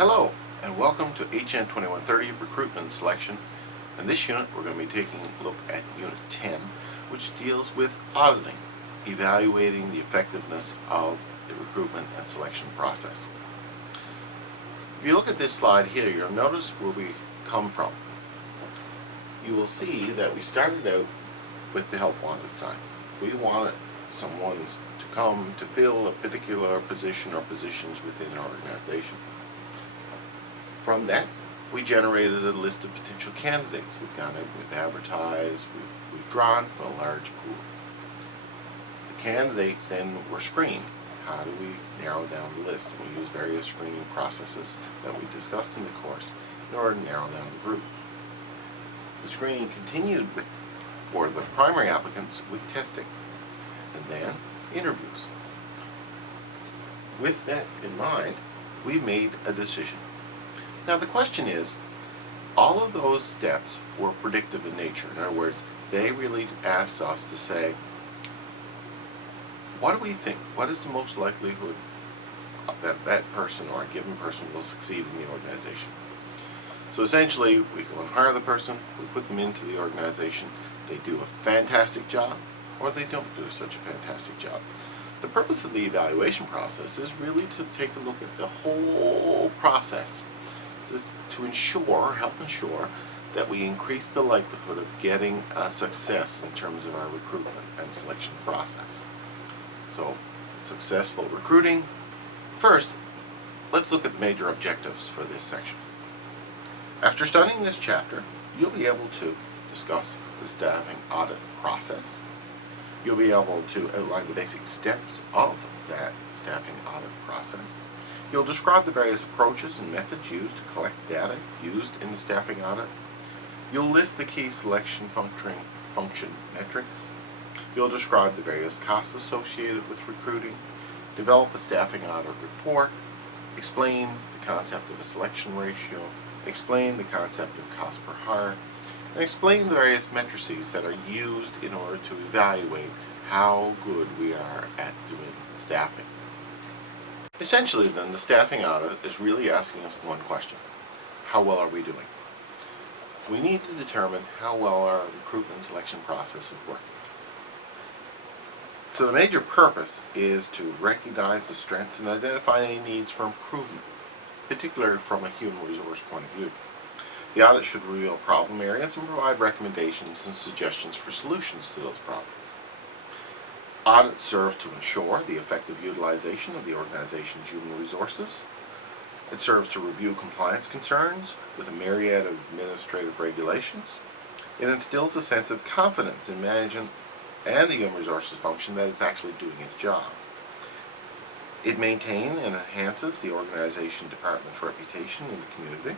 Hello and welcome to HN2130 Recruitment Selection. In this unit we're going to be taking a look at Unit 10, which deals with auditing, evaluating the effectiveness of the recruitment and selection process. If you look at this slide here, you'll notice where we come from. You will see that we started out with the help wanted sign. We wanted someone to come to fill a particular position or positions within our organization. From that, we generated a list of potential candidates. We've gone out, we've advertised, we've drawn from a large pool. The candidates then were screened. How do we narrow down the list? And we use various screening processes that we discussed in the course in order to narrow down the group. The screening continued for the primary applicants with testing, and then interviews. With that in mind, we made a decision. Now the question is, all of those steps were predictive in nature. In other words, they really asked us to say, what do we think? What is the most likelihood that that person or a given person will succeed in the organization? So essentially, we go and hire the person, we put them into the organization, they do a fantastic job, or they don't do such a fantastic job. The purpose of the evaluation process is really to take a look at the whole process, to help ensure that we increase the likelihood of getting a success in terms of our recruitment and selection process. So, successful recruiting. First, let's look at the major objectives for this section. After studying this chapter, you'll be able to discuss the staffing audit process. You'll be able to outline the basic steps of that staffing audit process. You'll describe the various approaches and methods used to collect data used in the staffing audit. You'll list the key selection function metrics. You'll describe the various costs associated with recruiting, develop a staffing audit report, explain the concept of a selection ratio, explain the concept of cost per hire, and explain the various matrices that are used in order to evaluate how good we are at doing staffing. Essentially then, the staffing audit is really asking us one question: how well are we doing? We need to determine how well our recruitment selection process is working. So the major purpose is to recognize the strengths and identify any needs for improvement, particularly from a human resource point of view. The audit should reveal problem areas and provide recommendations and suggestions for solutions to those problems. Audits serve to ensure the effective utilization of the organization's human resources. It serves to review compliance concerns with a myriad of administrative regulations. It instills a sense of confidence in management and the human resources function that it's actually doing its job. It maintains and enhances the organization department's reputation in the community.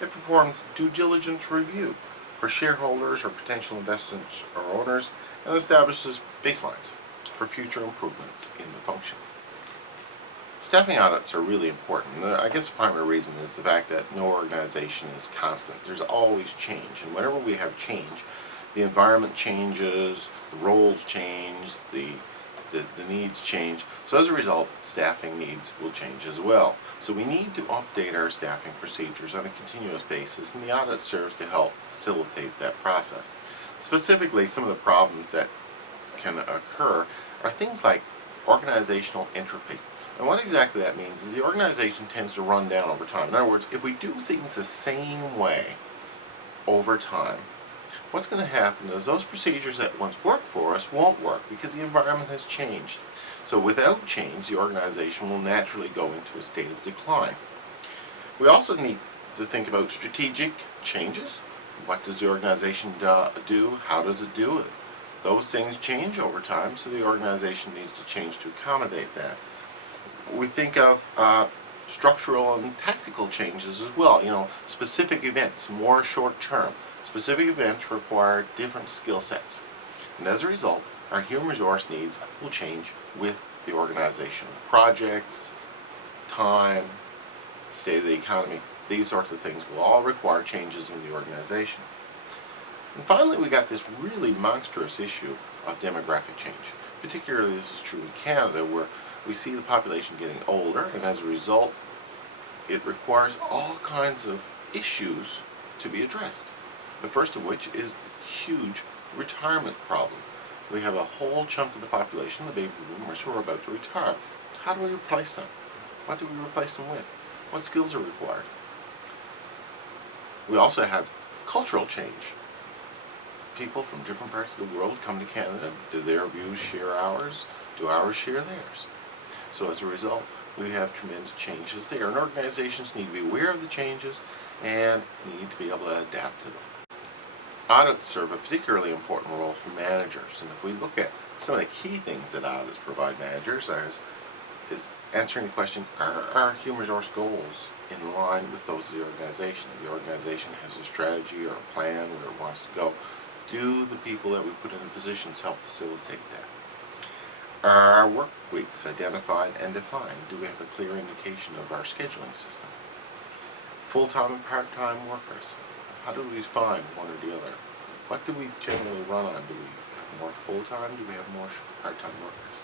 It performs due diligence review for shareholders or potential investors or owners, and establishes baselines for future improvements in the function. Staffing audits are really important. I guess the primary reason is the fact that no organization is constant. There's always change, and whenever we have change, the environment changes, the roles change, the needs change. So as a result, staffing needs will change as well. So we need to update our staffing procedures on a continuous basis, and the audit serves to help facilitate that process. Specifically, some of the problems that can occur are things like organizational entropy. And what exactly that means is the organization tends to run down over time. In other words, if we do things the same way over time, what's going to happen is those procedures that once worked for us won't work because the environment has changed. So without change, the organization will naturally go into a state of decline. We also need to think about strategic changes. What does the organization do? How does it do it? Those things change over time, so the organization needs to change to accommodate that. We think of structural and tactical changes as well. Specific events, more short-term. Specific events require different skill sets. And as a result, our human resource needs will change with the organization. Projects, time, state of the economy, these sorts of things will all require changes in the organization. And finally, we got this really monstrous issue of demographic change. Particularly, this is true in Canada, where we see the population getting older, and as a result, it requires all kinds of issues to be addressed. The first of which is the huge retirement problem. We have a whole chunk of the population, the baby boomers, who are about to retire. How do we replace them? What do we replace them with? What skills are required? We also have cultural change. People from different parts of the world come to Canada. Do their views share ours? Do ours share theirs? So as a result, we have tremendous changes there, and organizations need to be aware of the changes and need to be able to adapt to them. Audits serve a particularly important role for managers, and if we look at some of the key things that audits provide managers is answering the question, are our human resource goals in line with those of the organization? If the organization has a strategy or a plan where it wants to go, do the people that we put in the positions help facilitate that? Are our work weeks identified and defined? Do we have a clear indication of our scheduling system? Full-time and part-time workers. How do we define one or the other? What do we generally run on? Do we have more full-time? Do we have more part-time workers?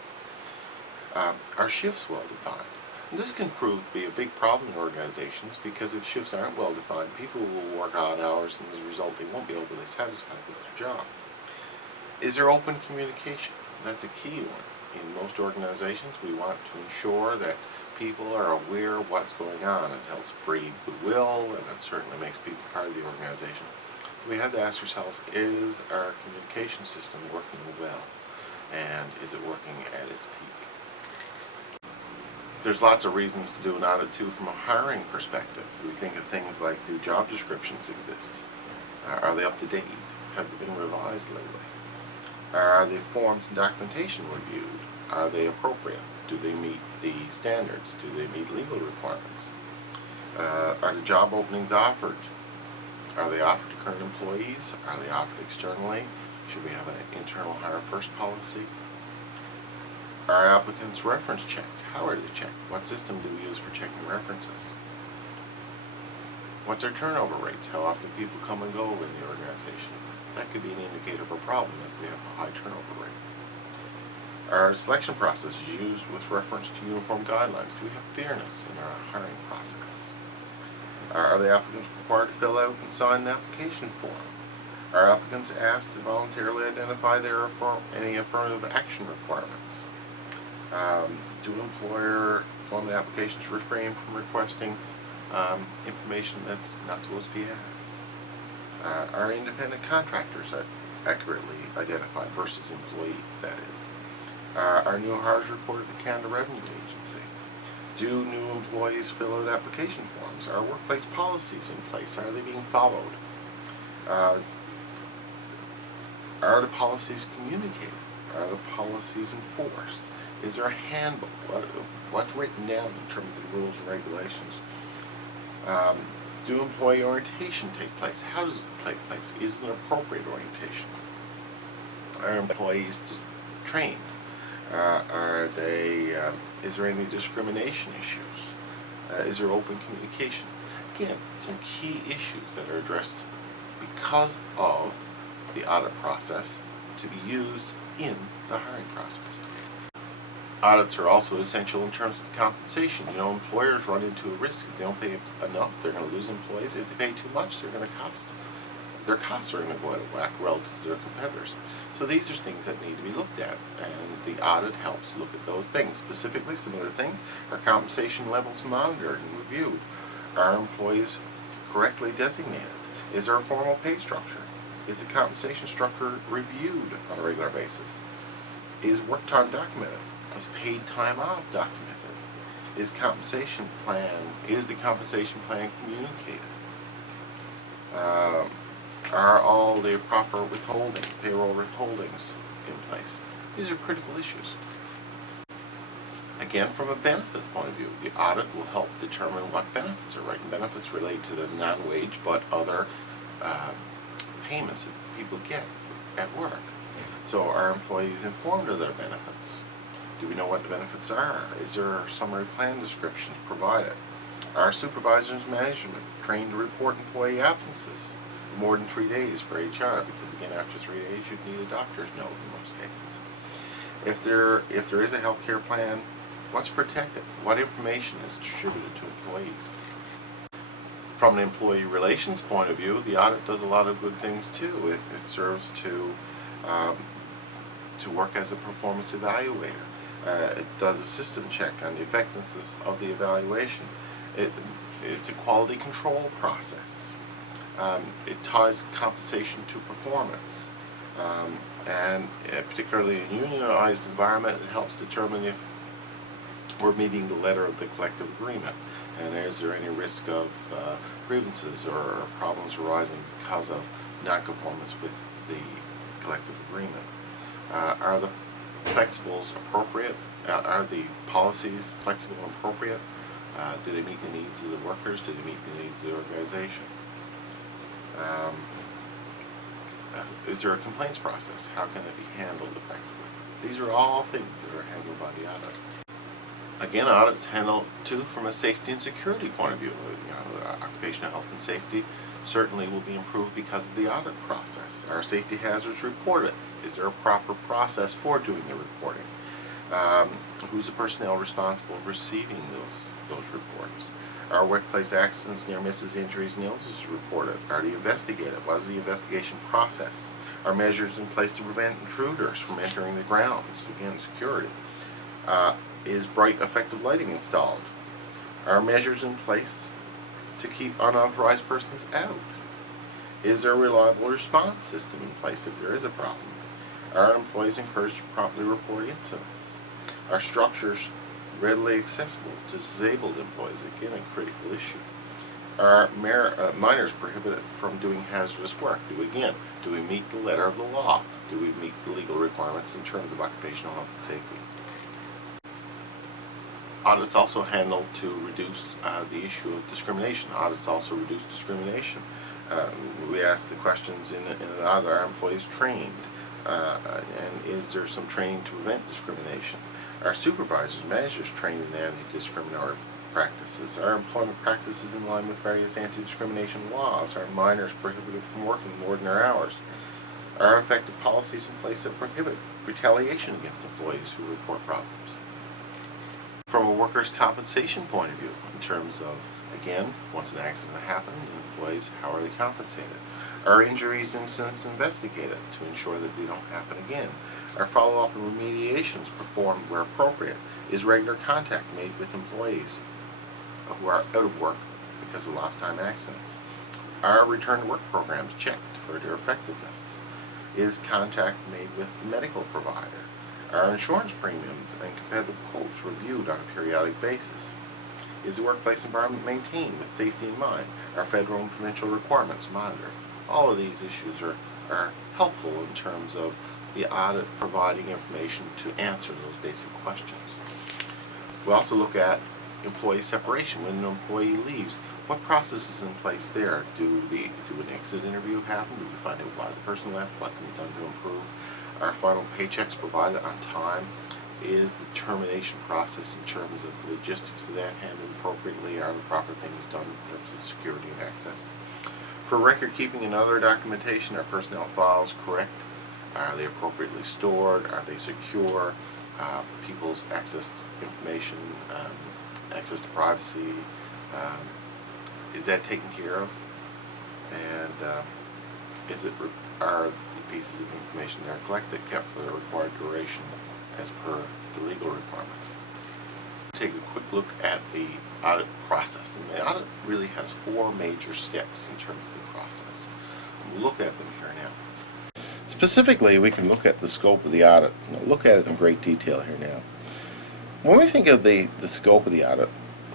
Are shifts well defined? And this can prove to be a big problem in organizations, because if shifts aren't well defined, people will work odd hours, and as a result they won't be overly satisfied with their job. Is there open communication? That's a key one. In most organizations, we want to ensure that people are aware of what's going on. It helps breed goodwill, and it certainly makes people part of the organization. So we have to ask ourselves, is our communication system working well? And is it working at its peak? There's lots of reasons to do an audit too from a hiring perspective. We think of things like, do job descriptions exist? Are they up to date? Have they been revised lately? Are the forms and documentation reviewed? Are they appropriate? Do they meet the standards? Do they meet legal requirements? Are the job openings offered? Are they offered to current employees? Are they offered externally? Should we have an internal hire first policy? Are applicants' reference checks? How are they checked? What system do we use for checking references? What's our turnover rates? How often people come and go in the organization? That could be an indicator of a problem if we have a high turnover rate. Are selection processes used with reference to uniform guidelines? Do we have fairness in our hiring process? Are the applicants required to fill out and sign an application form? Are applicants asked to voluntarily identify any affirmative action requirements? Do employment applications refrain from requesting information that's not supposed to be asked? Are independent contractors accurately identified versus employees, that is? Are new hires reported to Canada Revenue Agency? Do new employees fill out application forms? Are workplace policies in place? Are they being followed? Are the policies communicated? Are the policies enforced? Is there a handbook? What's written down in terms of the rules and regulations? Do employee orientation take place? How does it take place? Is it an appropriate orientation? Are employees trained? Is there any discrimination issues? Is there open communication? Again, some key issues that are addressed because of the audit process to be used in the hiring process. Audits are also essential in terms of compensation. Employers run into a risk. If they don't pay enough, they're going to lose employees. If they pay too much, their costs are going to go out of whack relative to their competitors. So these are things that need to be looked at, and the audit helps look at those things. Specifically, some of the things are compensation levels monitored and reviewed. Are employees correctly designated? Is there a formal pay structure? Is the compensation structure reviewed on a regular basis? Is work time documented? Is paid time off documented? Is the compensation plan communicated? Are all the proper withholdings, payroll withholdings in place? These are critical issues. Again, from a benefits point of view, the audit will help determine what benefits are right. And benefits relate to the non-wage but other payments that people get at work. So are employees informed of their benefits? Do we know what the benefits are? Is there summary plan descriptions provided? Are supervisors and management trained to report employee absences more than 3 days for HR? Because again, after 3 days, you'd need a doctor's note in most cases. If there is a healthcare plan What's protected? What information is distributed to employees? From an employee relations point of view, the audit does a lot of good things too. It serves to work as a performance evaluator. It does a system check on the effectiveness of the evaluation. It's a quality control process. It ties compensation to performance. And particularly in a unionized environment, it helps determine if we're meeting the letter of the collective agreement, and is there any risk of grievances or problems arising because of non-conformance with the collective agreement. Are the flexibles appropriate? Are the policies flexible and appropriate? Do they meet the needs of the workers? Do they meet the needs of the organization? Is there a complaints process? How can it be handled effectively? These are all things that are handled by the audit. Again, audits handle too from a safety and security point of view. Occupational health and safety certainly will be improved because of the audit process. Are safety hazards reported? Is there a proper process for doing the reporting? Who's the personnel responsible for receiving those reports? Are workplace accidents, near misses, injuries, and illnesses reported? Are they investigated? What is the investigation process? Are measures in place to prevent intruders from entering the grounds? Again, security. Is bright, effective lighting installed? Are measures in place to keep unauthorized persons out? Is there a reliable response system in place if there is a problem? Are employees encouraged to promptly report incidents? Are structures readily accessible to disabled employees? Again, a critical issue. Are minors prohibited from doing hazardous work? Do we meet the letter of the law? Do we meet the legal requirements in terms of occupational health and safety? Audits also handle to reduce the issue of discrimination. Audits also reduce discrimination. We ask the questions in an audit: are employees trained? And is there some training to prevent discrimination? Are supervisors, managers trained in anti-discriminatory practices? Are employment practices in line with various anti-discrimination laws? Are minors prohibited from working more than their hours? Are effective policies in place that prohibit retaliation against employees who report problems? From a workers' compensation point of view, in terms of, again, once an accident happened, employees, how are they compensated? Are injuries incidents investigated to ensure that they don't happen again? Are follow-up and remediations performed where appropriate? Is regular contact made with employees who are out of work because of lost time accidents? Are return to work programs checked for their effectiveness? Is contact made with the medical provider? Are insurance premiums and competitive quotes reviewed on a periodic basis? Is the workplace environment maintained with safety in mind? Are federal and provincial requirements monitored? All of these issues are helpful in terms of the audit providing information to answer those basic questions. We also look at employee separation. When an employee leaves, what process is in place there? Do an exit interview happen? Do we find out why the person left? What can be done to improve? Are final paychecks provided on time? Is the termination process in terms of logistics of that handled appropriately? Are the proper things done in terms of security and access? For record keeping and other documentation, are personnel files correct? Are they appropriately stored? Are they secure? People's access to information, access to privacy, is that taken care of? And are the pieces of information that are collected kept for the required duration as per the legal requirements? Take a quick look at the audit process, and the audit really has 4 major steps in terms of the process. We'll look at them here now. Specifically, we can look at the scope of the audit. We'll look at it in great detail here now. When we think of the scope of the audit,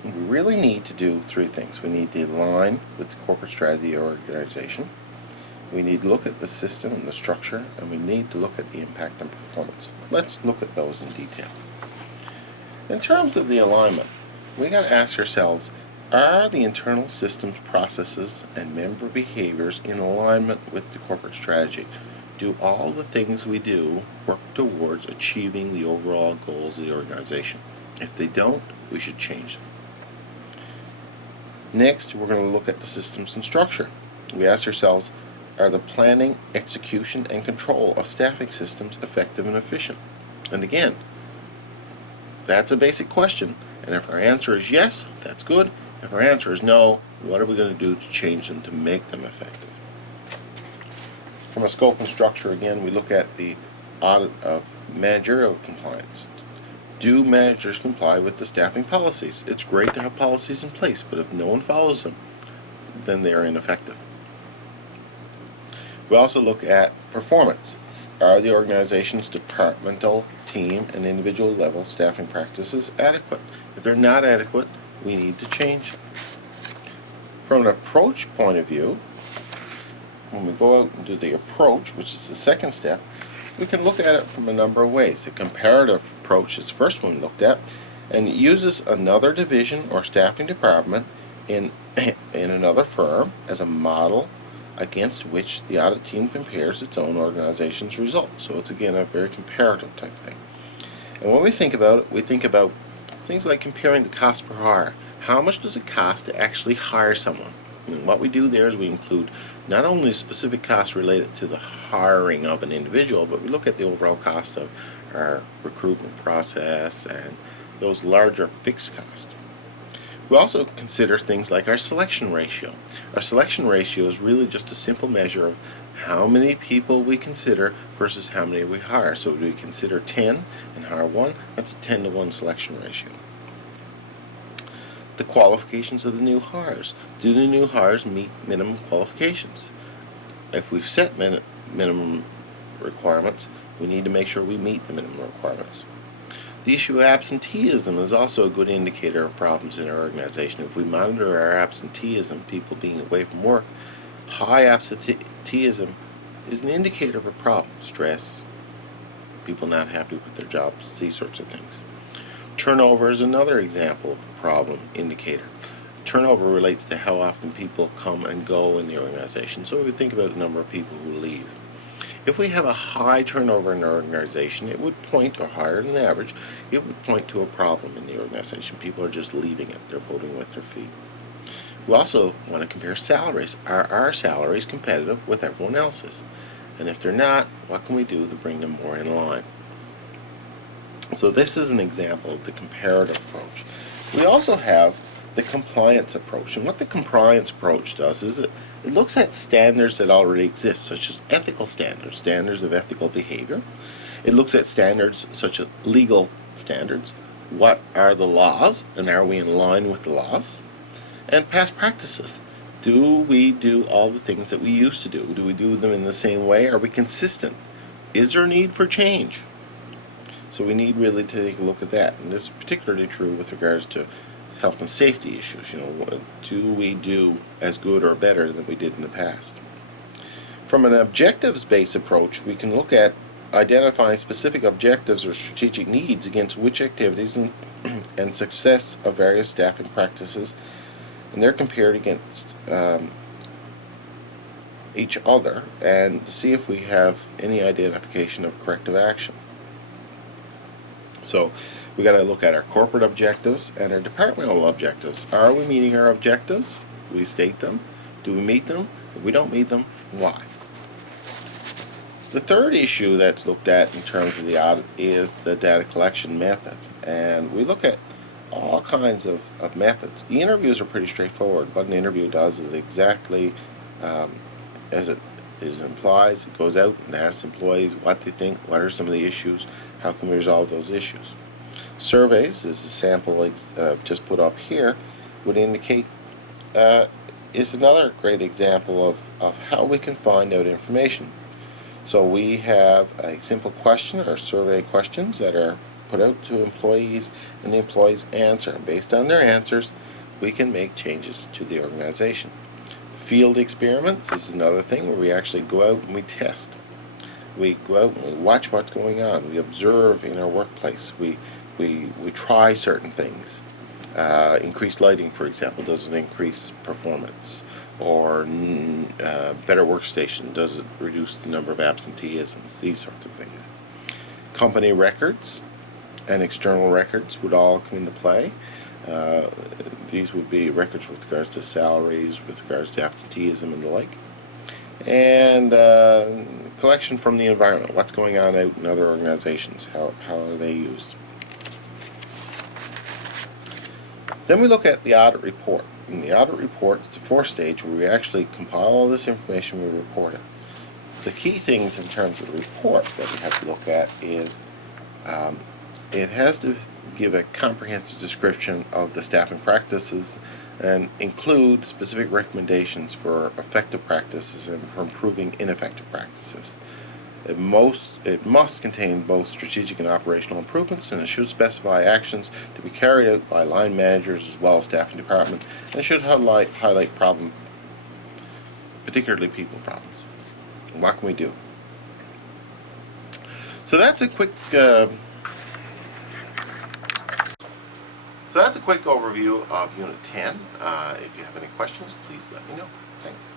we really need to do 3 things. We need to align with the corporate strategy of the organization. We need to look at the system and the structure, and we need to look at the impact on performance. Let's look at those in detail. In terms of the alignment, we got to ask ourselves, are the internal systems, processes, and member behaviors in alignment with the corporate strategy? Do all the things we do work towards achieving the overall goals of the organization? If they don't, we should change them. Next, we're going to look at the systems and structure. We ask ourselves, are the planning, execution, and control of staffing systems effective and efficient? And again, that's a basic question, and if our answer is yes, that's good. If our answer is no, what are we going to do to change them to make them effective? From a scope and structure, again, we look at the audit of managerial compliance. Do managers comply with the staffing policies? It's great to have policies in place, but if no one follows them, then they are ineffective. We also look at performance. Are the organization's departmental, team, and individual level staffing practices adequate? If they're not adequate, we need to change them. From an approach point of view, when we go out and do the approach, which is the second step, we can look at it from a number of ways. A comparative approach is the first one we looked at, and it uses another division or staffing department in another firm as a model against which the audit team compares its own organization's results. So it's again a very comparative type thing. And when we think about it, we think about things like comparing the cost per hire. How much does it cost to actually hire someone? And what we do there is we include not only specific costs related to the hiring of an individual, but we look at the overall cost of our recruitment process and those larger fixed costs. We also consider things like our selection ratio. Our selection ratio is really just a simple measure of how many people we consider versus how many we hire. So if we consider 10 and hire 1, that's a 10-to-1 selection ratio. The qualifications of the new hires. Do the new hires meet minimum qualifications? If we've set minimum requirements, we need to make sure we meet the minimum requirements. The issue of absenteeism is also a good indicator of problems in our organization. If we monitor our absenteeism, people being away from work, high absenteeism is an indicator of a problem. Stress, people not happy with their jobs, these sorts of things. Turnover is another example of a problem indicator. Turnover relates to how often people come and go in the organization. So if we think about the number of people who leave. If we have a high turnover in our organization, it would point, or higher than average, it would point to a problem in the organization. People are just leaving it. They're voting with their feet. We also want to compare salaries. Are our salaries competitive with everyone else's? And if they're not, what can we do to bring them more in line? So this is an example of the comparative approach. We also have the compliance approach. And what the compliance approach does is it looks at standards that already exist, such as ethical standards, standards of ethical behavior. It looks at standards such as legal standards. What are the laws, and are we in line with the laws? And past practices. Do we do all the things that we used to do? Do we do them in the same way? Are we consistent? Is there a need for change? So we need really to take a look at that. And this is particularly true with regards to health and safety issues. Do we do as good or better than we did in the past? From an objectives-based approach, we can look at identifying specific objectives or strategic needs against which activities and success of various staffing practices, and they're compared against each other, and see if we have any identification of corrective action. So we got to look at our corporate objectives and our departmental objectives. Are we meeting our objectives? Do we state them? Do we meet them? If we don't meet them, why? The third issue that's looked at in terms of the audit is the data collection method. And we look at all kinds of methods. The interviews are pretty straightforward. What an interview does is exactly as it implies. It goes out and asks employees what they think, what are some of the issues, how can we resolve those issues. Surveys, as the sample just put up here, would indicate is another great example of how we can find out information. So we have a simple question or survey questions that are put out to employees, and the employees answer. And based on their answers, we can make changes to the organization. Field experiments is another thing where we actually go out and we test. We go out and we watch what's going on. We observe in our workplace. We try certain things. Increased lighting, for example, does it increase performance? Or better workstation, does it reduce the number of absenteeisms? These sorts of things. Company records and external records would all come into play. These would be records with regards to salaries, with regards to absenteeism and the like. And collection from the environment. What's going on out in other organizations? How are they used? Then we look at the audit report. In the audit report, it's the fourth stage where we actually compile all this information, we report it. The key things in terms of the report that we have to look at is it has to give a comprehensive description of the staffing practices and include specific recommendations for effective practices and for improving ineffective practices. It must contain both strategic and operational improvements, and it should specify actions to be carried out by line managers as well as staffing department, and it should highlight problem, particularly people problems. And what can we do? So that's a quick overview of Unit 10. If you have any questions, please let me know. Thanks.